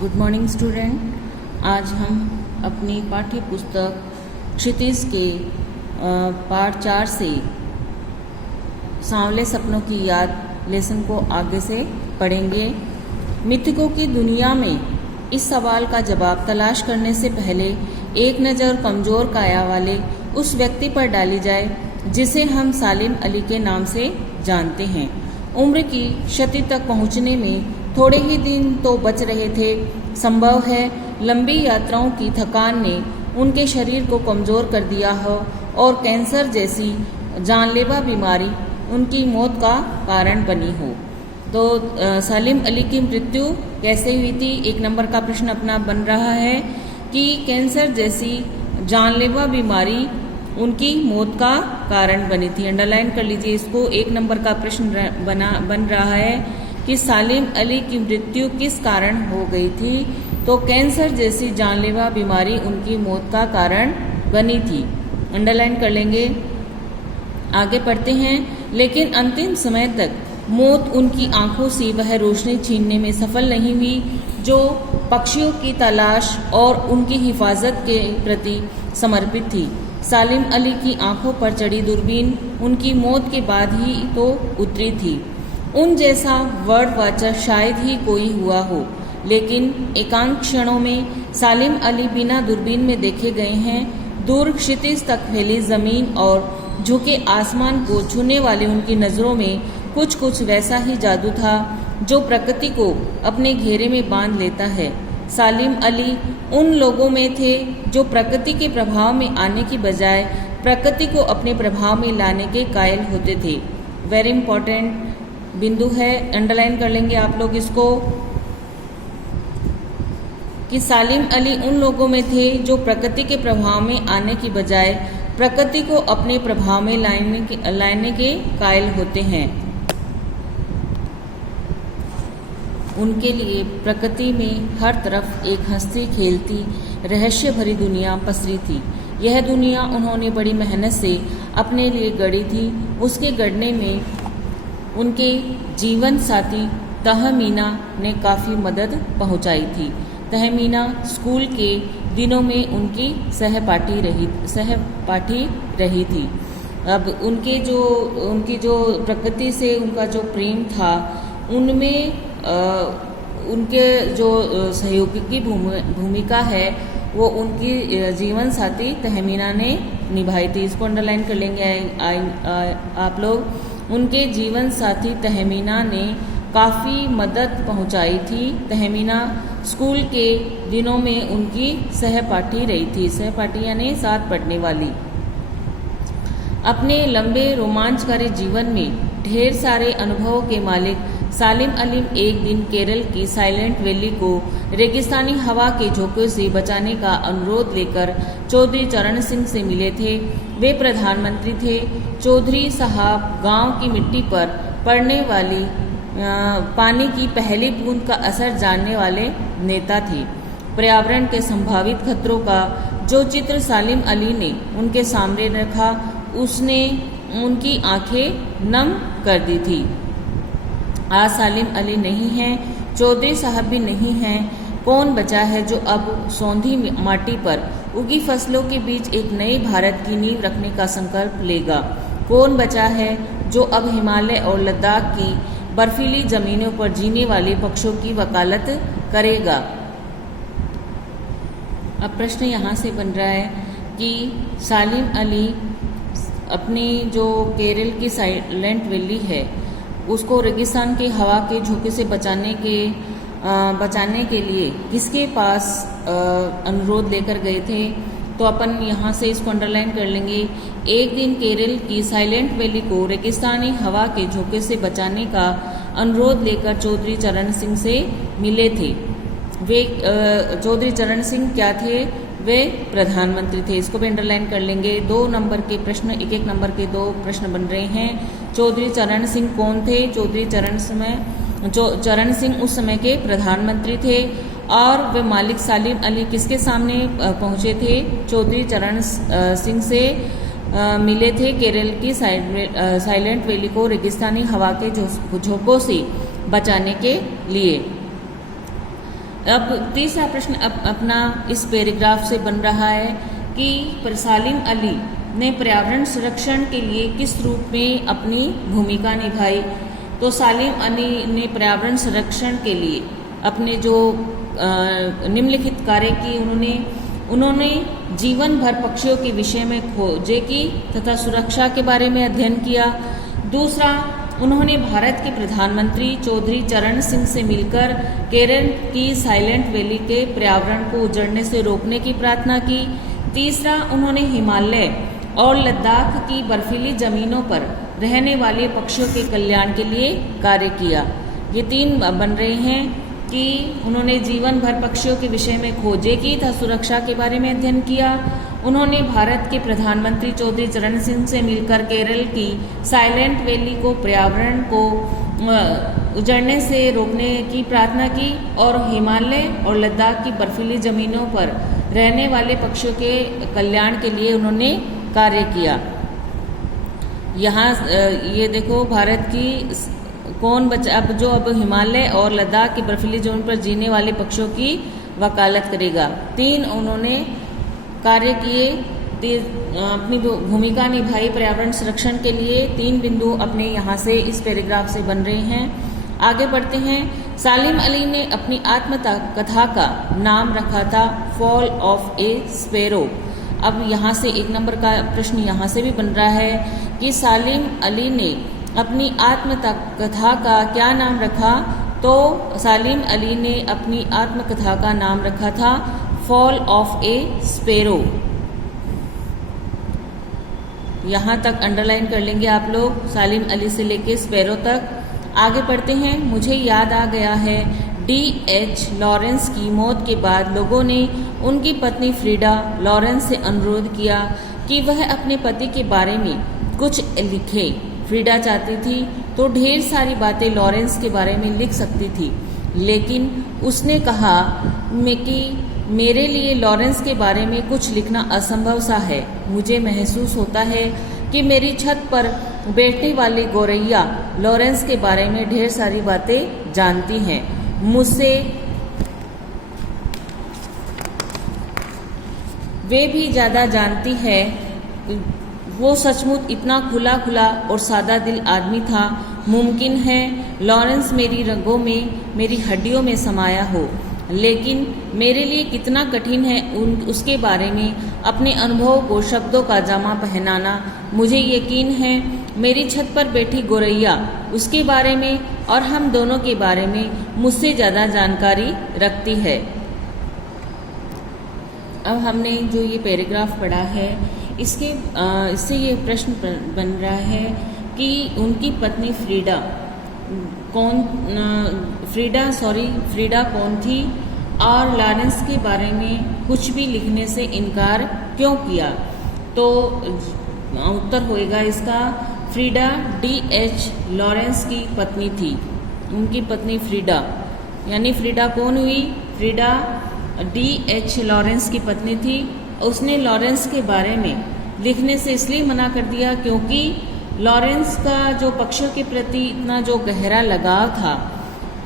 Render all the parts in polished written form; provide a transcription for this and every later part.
Good morning student. आज हम अपनी पाठ्य पुस्तक क्षितिज के पाठ 4 से सांवले सपनों की याद लेसन को आगे से पढ़ेंगे। मिथकों की दुनिया में इस सवाल का जवाब तलाश करने से पहले एक नज़र कमज़ोर काया वाले उस व्यक्ति पर डाली जाए जिसे हम सालिम अली के नाम से जानते हैं। उम्र की क्षति तक पहुंचने में थोड़े ही दिन तो बच रहे थे। संभव है लंबी यात्राओं की थकान ने उनके शरीर को कमज़ोर कर दिया हो और कैंसर जैसी जानलेवा बीमारी उनकी मौत का कारण बनी हो। तो सालिम अली की मृत्यु कैसे हुई थी? 1 नंबर का प्रश्न अपना बन रहा है कि कैंसर जैसी जानलेवा बीमारी उनकी मौत का कारण बनी थी। अंडरलाइन कर लीजिए इसको। 1 नंबर का प्रश्न बन रहा है कि सालिम अली की मृत्यु किस कारण हो गई थी? तो कैंसर जैसी जानलेवा बीमारी उनकी मौत का कारण बनी थी। अंडरलाइन कर लेंगे। आगे पढ़ते हैं। लेकिन अंतिम समय तक मौत उनकी आंखों से वह रोशनी छीनने में सफल नहीं हुई जो पक्षियों की तलाश और उनकी हिफाजत के प्रति समर्पित थी। सालिम अली की आंखों पर चढ़ी दूरबीन उनकी मौत के बाद ही तो उतरी थी। उन जैसा वर्ड वाचक शायद ही कोई हुआ हो, लेकिन एकांत क्षणों में सालिम अली बिना दूरबीन में देखे गए हैं। दूर क्षितिज तक फैली जमीन और झुके आसमान को छूने वाली उनकी नज़रों में कुछ वैसा ही जादू था जो प्रकृति को अपने घेरे में बांध लेता है। सालिम अली उन लोगों में थे जो प्रकृति के प्रभाव में आने की बजाय प्रकृति को अपने प्रभाव में लाने के कायल होते थे। वेरी इंपॉर्टेंट बिंदु है, अंडरलाइन कर लेंगे आप लोग इसको कि सालिम अली उन लोगों में थे जो प्रकृति के प्रभाव में आने की बजाय प्रकृति को अपने प्रभाव में लाने के कायल होते हैं। उनके लिए प्रकृति में हर तरफ एक हंसती खेलती रहस्य भरी दुनिया पसरी थी। यह दुनिया उन्होंने बड़ी मेहनत से अपने लिए गढ़ी थी। उसके गढ़ने में उनके जीवन साथी तहमीना ने काफ़ी मदद पहुंचाई थी। तहमीना स्कूल के दिनों में उनकी सहपाठी रही थी। अब उनकी जो प्रकृति से उनका जो प्रेम था उनमें उनके जो सहयोगी की भूमिका है वो उनकी जीवन साथी तहमीना ने निभाई थी। इसको अंडरलाइन कर लेंगे आप लोग। उनके जीवन साथी तहमीना ने काफ़ी मदद पहुंचाई थी। तहमीना स्कूल के दिनों में उनकी सहपाठी रही थी। सहपाठी यानी साथ पढ़ने वाली। अपने लंबे रोमांचकारी जीवन में ढेर सारे अनुभवों के मालिक सालिम अली एक दिन केरल की साइलेंट वैली को रेगिस्तानी हवा के झोंके से बचाने का अनुरोध लेकर चौधरी चरण सिंह से मिले थे। वे प्रधानमंत्री थे। चौधरी साहब गांव की मिट्टी पर पड़ने वाली पानी की पहली बूंद का असर जानने वाले नेता थे। पर्यावरण के संभावित खतरों का जो चित्र सालिम अली ने उनके सामने रखा उसने उनकी आंखें नम कर दी थी। आज सालिम अली नहीं हैं, चौधरी साहब भी नहीं हैं। कौन बचा है जो अब सौंधी माटी पर उगी फसलों के बीच एक नए भारत की नींव रखने का संकल्प लेगा? कौन बचा है जो अब हिमालय और लद्दाख की बर्फीली जमीनों पर जीने वाले पक्षियों की वकालत करेगा? अब प्रश्न यहाँ से बन रहा है कि सालिम अली अपनी जो केरल की साइलेंट वैली है उसको रेगिस्तान की हवा के झोंके से बचाने के लिए किसके पास अनुरोध लेकर गए थे? तो अपन यहाँ से इसको अंडरलाइन कर लेंगे। एक दिन केरल की साइलेंट वैली को रेगिस्तानी हवा के झोंके से बचाने का अनुरोध लेकर चौधरी चरण सिंह से मिले थे। वे चौधरी चरण सिंह क्या थे? वे प्रधानमंत्री थे। इसको भी अंडरलाइन कर लेंगे। 2 नंबर के प्रश्न, 1 नंबर के 2 प्रश्न बन रहे हैं। चौधरी चरण सिंह कौन थे? चौधरी चरण सिंह उस समय के प्रधानमंत्री थे और वे मालिक सालिम अली किसके सामने पहुंचे थे? चौधरी चरण सिंह से मिले थे केरल की साइलेंट वैली को रेगिस्तानी हवा के झोंकों से बचाने के लिए। अब तीसरा प्रश्न अपना इस पैराग्राफ से बन रहा है कि सालिम अली ने पर्यावरण संरक्षण के लिए किस रूप में अपनी भूमिका निभाई। तो सालिम अली ने पर्यावरण संरक्षण के लिए अपने जो निम्नलिखित कार्य किए, उन्होंने जीवन भर पक्षियों के विषय में खोजें की तथा सुरक्षा के बारे में अध्ययन किया। दूसरा, उन्होंने भारत के प्रधानमंत्री चौधरी चरण सिंह से मिलकर केरल की साइलेंट वैली के पर्यावरण को उजड़ने से रोकने की प्रार्थना की। तीसरा, उन्होंने हिमालय और लद्दाख की बर्फीली जमीनों पर रहने वाले पक्षियों के कल्याण के लिए कार्य किया। ये 3 बन रहे हैं कि उन्होंने जीवन भर पक्षियों के विषय में खोजें की तथा सुरक्षा के बारे में अध्ययन किया। उन्होंने भारत के प्रधानमंत्री चौधरी चरण सिंह से मिलकर केरल की साइलेंट वैली को पर्यावरण को उजड़ने से रोकने की प्रार्थना की। और हिमालय और लद्दाख की बर्फीली जमीनों पर रहने वाले पक्षियों के कल्याण के लिए उन्होंने कार्य किया। यहाँ ये देखो, भारत की कौन बचा अब हिमालय और लद्दाख की बर्फीली जमीन पर जीने वाले पक्षियों की वकालत करेगा। 3 उन्होंने कार्य किए, अपनी भूमिका निभाई पर्यावरण संरक्षण के लिए। 3 बिंदु अपने यहाँ से इस पैराग्राफ से बन रहे हैं। आगे बढ़ते हैं। सालिम अली ने अपनी आत्मकथा का नाम रखा था फॉल ऑफ ए स्पैरो। अब यहाँ से 1 नंबर का प्रश्न यहाँ से भी बन रहा है कि सालिम अली ने अपनी आत्मकथा का क्या नाम रखा। तो सालिम अली ने अपनी आत्मकथा का नाम रखा था फॉल ऑफ ए स्पैरो। यहाँ तक अंडरलाइन कर लेंगे आप लोग, सालिम अली से लेके स्पैरो तक। आगे बढ़ते हैं। मुझे याद आ गया है, D.H. लॉरेंस की मौत के बाद लोगों ने उनकी पत्नी फ्रीडा लॉरेंस से अनुरोध किया कि वह अपने पति के बारे में कुछ लिखे। फ्रीडा चाहती थी तो ढेर सारी बातें लॉरेंस के बारे में लिख सकती थी, लेकिन उसने कहा कि मेरे लिए लॉरेंस के बारे में कुछ लिखना असंभव सा है। मुझे महसूस होता है कि मेरी छत पर बैठने वाली गौरैया लॉरेंस के बारे में ढेर सारी बातें जानती हैं, मुझसे वे भी ज़्यादा जानती है। वो सचमुच इतना खुला और सादा दिल आदमी था। मुमकिन है लॉरेंस मेरी रगों में, मेरी हड्डियों में समाया हो, लेकिन मेरे लिए कितना कठिन है उसके बारे में अपने अनुभव को शब्दों का जामा पहनाना। मुझे यकीन है मेरी छत पर बैठी गौरैया उसके बारे में और हम दोनों के बारे में मुझसे ज़्यादा जानकारी रखती है। अब हमने जो ये पैराग्राफ पढ़ा है, इससे ये प्रश्न बन रहा है कि उनकी पत्नी फ्रीडा कौन थी और लॉरेंस के बारे में कुछ भी लिखने से इनकार क्यों किया। तो उत्तर होएगा इसका, फ्रीडा D.H. लॉरेंस की पत्नी थी। उनकी पत्नी फ्रीडा, यानी फ्रीडा कौन हुई? Frida D.H. लॉरेंस की पत्नी थी। उसने लॉरेंस के बारे में लिखने से इसलिए मना कर दिया क्योंकि लॉरेंस का जो पक्षियों के प्रति इतना जो गहरा लगाव था,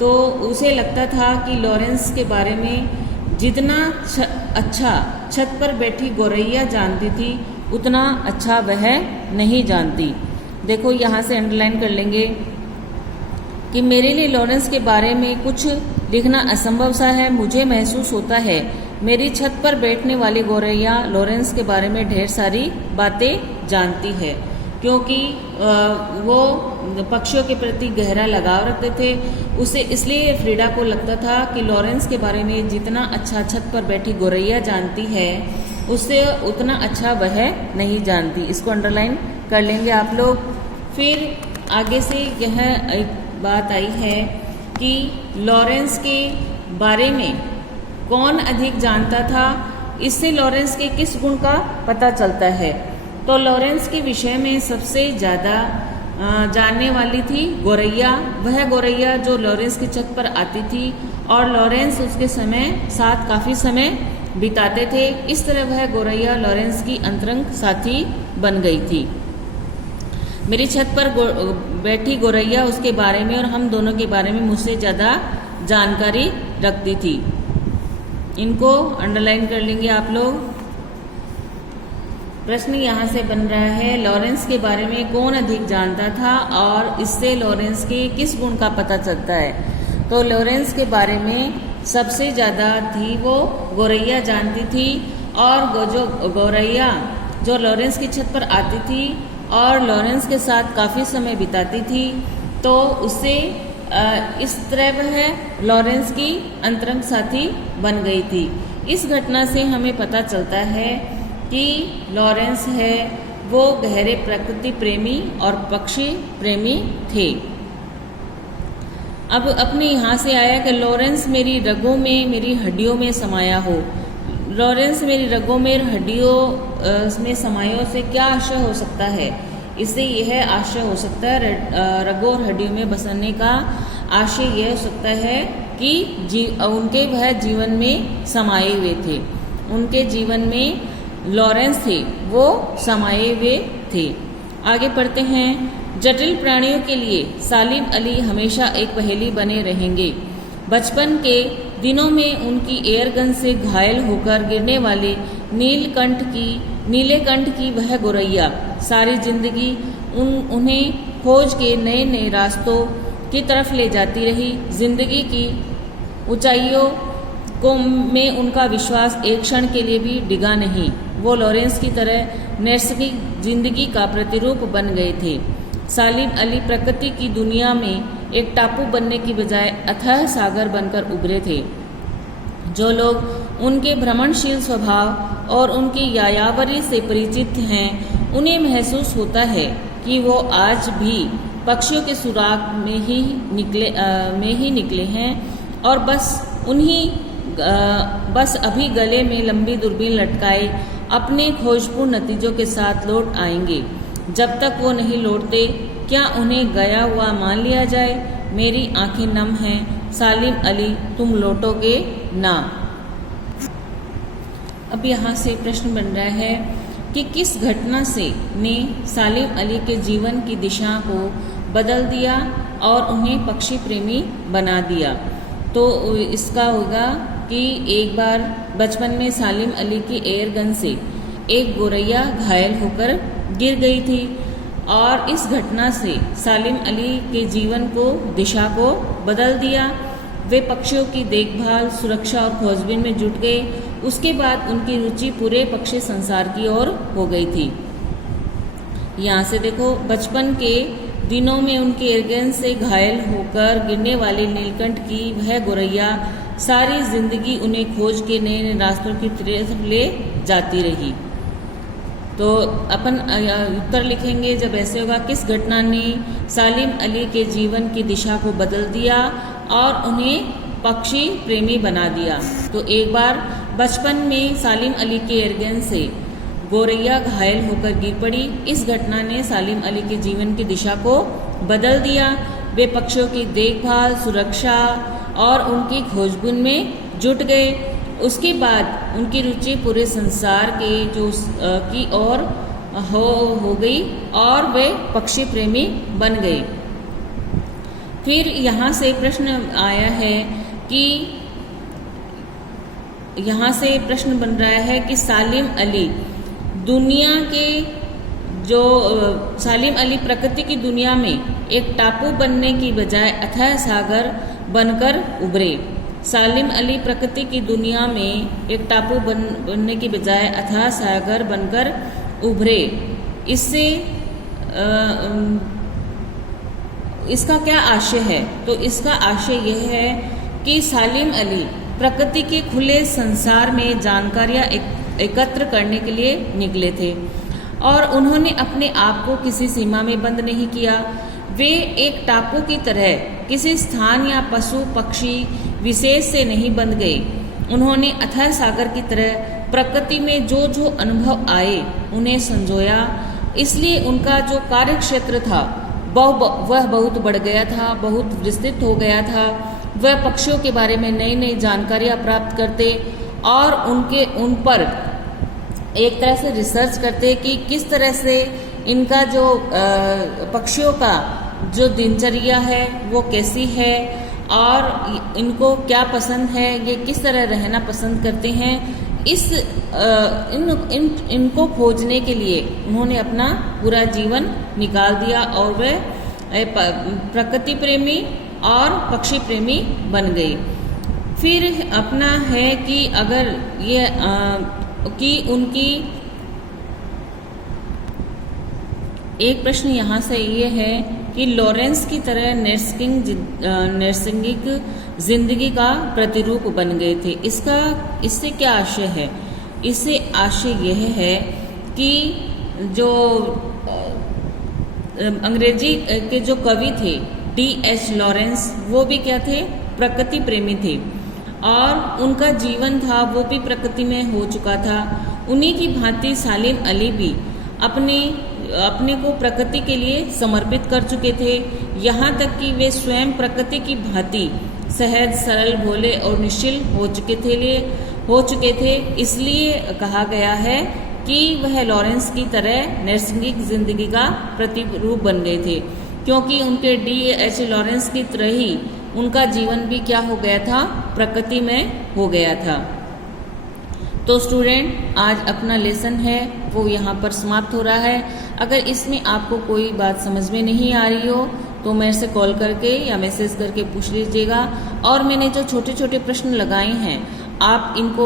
तो उसे लगता था कि लॉरेंस के बारे में जितना अच्छा छत पर बैठी गौरैया जानती थी, उतना अच्छा वह नहीं जानती। देखो यहाँ से अंडरलाइन कर लेंगे कि मेरे लिए लॉरेंस के बारे में कुछ लिखना असंभव सा है। मुझे महसूस होता है मेरी छत पर बैठने वाली गौरैया लॉरेंस के बारे में ढेर सारी बातें जानती है, क्योंकि वो पक्षियों के प्रति गहरा लगाव रखते थे। उसे इसलिए फ्रीडा को लगता था कि लॉरेंस के बारे में जितना अच्छा छत पर बैठी गौरैया जानती है, उससे उतना अच्छा वह नहीं जानती। इसको अंडरलाइन कर लेंगे आप लोग। फिर आगे से यह एक बात आई है कि लॉरेंस के बारे में कौन अधिक जानता था, इससे लॉरेंस के किस गुण का पता चलता है। तो लॉरेंस के विषय में सबसे ज़्यादा जानने वाली थी गौरैया। वह गौरैया जो लॉरेंस की छत पर आती थी और लॉरेंस उसके साथ काफ़ी समय बिताते थे। इस तरह वह गौरैया लॉरेंस की अंतरंग साथी बन गई थी। मेरी छत पर बैठी गौरैया उसके बारे में और हम दोनों के बारे में मुझसे ज़्यादा जानकारी रखती थी। इनको अंडरलाइन कर लेंगे आप लोग। प्रश्न यहाँ से बन रहा है, लॉरेंस के बारे में कौन अधिक जानता था और इससे लॉरेंस के किस गुण का पता चलता है। तो लॉरेंस के बारे में सबसे ज़्यादा थी वो गौरैया जानती थी, और जो गौरैया जो लॉरेंस की छत पर आती थी और लॉरेंस के साथ काफ़ी समय बिताती थी, तो उससे इस तरह वह लॉरेंस की अंतरंग साथी बन गई थी। इस घटना से हमें पता चलता है कि लॉरेंस है वो गहरे प्रकृति प्रेमी और पक्षी प्रेमी थे। अब अपने यहाँ से आया कि लॉरेंस मेरी रगों में, मेरी हड्डियों में समाया हो। लॉरेंस मेरी रगों में, हड्डियों में समायों से क्या आशय हो सकता है। इससे यह आशय हो सकता है, रगों और हड्डियों में बसने का आशय यह हो सकता है कि उनके वह जीवन में समाये हुए थे, उनके जीवन में लॉरेंस थे वो समाये हुए थे। आगे पढ़ते हैं। जटिल प्राणियों के लिए सालिम अली हमेशा एक पहेली बने रहेंगे। बचपन के दिनों में उनकी एयरगन से घायल होकर गिरने वाले नीलेकंठ की वह गौरैया सारी जिंदगी उन्हें खोज के नए नए रास्तों की तरफ ले जाती रही। जिंदगी की ऊंचाइयों में उनका विश्वास एक क्षण के लिए भी डिगा नहीं। वो लॉरेंस की तरह नैसर्गिक जिंदगी का प्रतिरूप बन गए थे। सालिम अली प्रकृति की दुनिया में एक टापू बनने की बजाय अथाह सागर बनकर उभरे थे। जो लोग उनके भ्रमणशील स्वभाव और उनकी यायावरी से परिचित हैं, उन्हें महसूस होता है कि वो आज भी पक्षियों के सुराग में ही निकले हैं और बस अभी गले में लंबी दूरबीन लटकाए अपने खोजपूर्ण नतीजों के साथ लौट आएंगे। जब तक वो नहीं लौटते, क्या उन्हें गया हुआ मान लिया जाए। मेरी आंखें नम हैं, सालिम अली तुम लौटोगे ना। अब यहाँ से प्रश्न बन रहा है कि किस घटना ने सालिम अली के जीवन की दिशा को बदल दिया और उन्हें पक्षी प्रेमी बना दिया। तो इसका होगा कि एक बार बचपन में सालिम अली की एयरगन से एक गौरैया घायल होकर गिर गई थी और इस घटना से सालिम अली के जीवन को दिशा को बदल दिया। वे पक्षियों की देखभाल, सुरक्षा और खोजबीन में जुट गए। उसके बाद उनकी रुचि पूरे पक्षी संसार की ओर हो गई थी। यहाँ से देखो, बचपन के दिनों में उनके एयरगन से घायल होकर गिरने वाले नीलकंठ की वह गौरैया सारी जिंदगी उन्हें खोज के नए नए रास्तों की तरफ ले जाती रही। तो अपन उत्तर लिखेंगे जब ऐसे होगा, किस घटना ने सालिम अली के जीवन की दिशा को बदल दिया और उन्हें पक्षी प्रेमी बना दिया। तो एक बार बचपन में सालिम अली के एयरगन से गौरैया घायल होकर गिर पड़ी। इस घटना ने सालिम अली के जीवन की दिशा को बदल दिया। वे पक्षियों की देखभाल, सुरक्षा और उनकी खोजबीन में जुट गए। उसके बाद उनकी रुचि पूरे संसार के की ओर हो गई और वे पक्षी प्रेमी बन गए। फिर यहाँ से प्रश्न आया है कि यहाँ से प्रश्न बन रहा है कि सालिम अली प्रकृति की दुनिया में एक टापू बनने की बजाय अथाह सागर बनकर उभरे। सालिम अली प्रकृति की दुनिया में एक टापू बनने की बजाय अथाह सागर बनकर उभरे। इससे इसका क्या आशय है? तो इसका आशय यह है कि सालिम अली प्रकृति के खुले संसार में जानकारियाँ एकत्र करने के लिए निकले थे और उन्होंने अपने आप को किसी सीमा में बंद नहीं किया। वे एक टापू की तरह किसी स्थान या पशु पक्षी विशेष से नहीं बंध गए। उन्होंने अथाह सागर की तरह प्रकृति में जो जो अनुभव आए उन्हें संजोया। इसलिए उनका जो कार्य क्षेत्र था वह बहुत बढ़ गया था, बहुत विस्तृत हो गया था। वह पक्षियों के बारे में नई नई जानकारियाँ प्राप्त करते और उन पर एक तरह से रिसर्च करते कि किस तरह से इनका जो पक्षियों का जो दिनचर्या है वो कैसी है और इनको क्या पसंद है, ये किस तरह रहना पसंद करते हैं, इनको खोजने के लिए उन्होंने अपना पूरा जीवन निकाल दिया और वे प्रकृति प्रेमी और पक्षी प्रेमी बन गए। फिर अपना है कि अगर ये कि उनकी एक प्रश्न यहाँ से ये है कि लॉरेंस की तरह नैसर्गिक जिंदगी का प्रतिरूप बन गए थे। इससे क्या आशय है? इससे आशय यह है कि जो अंग्रेजी के जो कवि थे D.H. लॉरेंस, वो भी क्या थे? प्रकृति प्रेमी थे और उनका जीवन था वो भी प्रकृति में हो चुका था। उन्हीं की भांति सालिम अली भी अपने को प्रकृति के लिए समर्पित कर चुके थे। यहाँ तक कि वे स्वयं प्रकृति की भांति सहज, सरल, भोले और निश्चल हो चुके थे। इसलिए कहा गया है कि वह लॉरेंस की तरह नैसर्गिक जिंदगी का प्रतिरूप बन गए थे, क्योंकि उनके D.H. लॉरेंस की तरह ही उनका जीवन भी क्या हो गया था? प्रकृति में हो गया था। तो स्टूडेंट, आज अपना लेसन है वो यहाँ पर समाप्त हो रहा है। अगर इसमें आपको कोई बात समझ में नहीं आ रही हो तो मेरे से कॉल करके या मैसेज करके पूछ लीजिएगा। और मैंने जो छोटे छोटे प्रश्न लगाए हैं आप इनको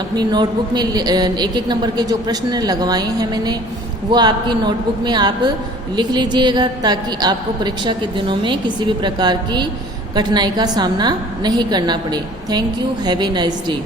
अपनी नोटबुक में एक एक नंबर के जो प्रश्न लगवाए हैं मैंने, वो आपकी नोटबुक में आप लिख लीजिएगा, ताकि आपको परीक्षा के दिनों में किसी भी प्रकार की कठिनाई का सामना नहीं करना पड़े। Thank you. Have a nice day.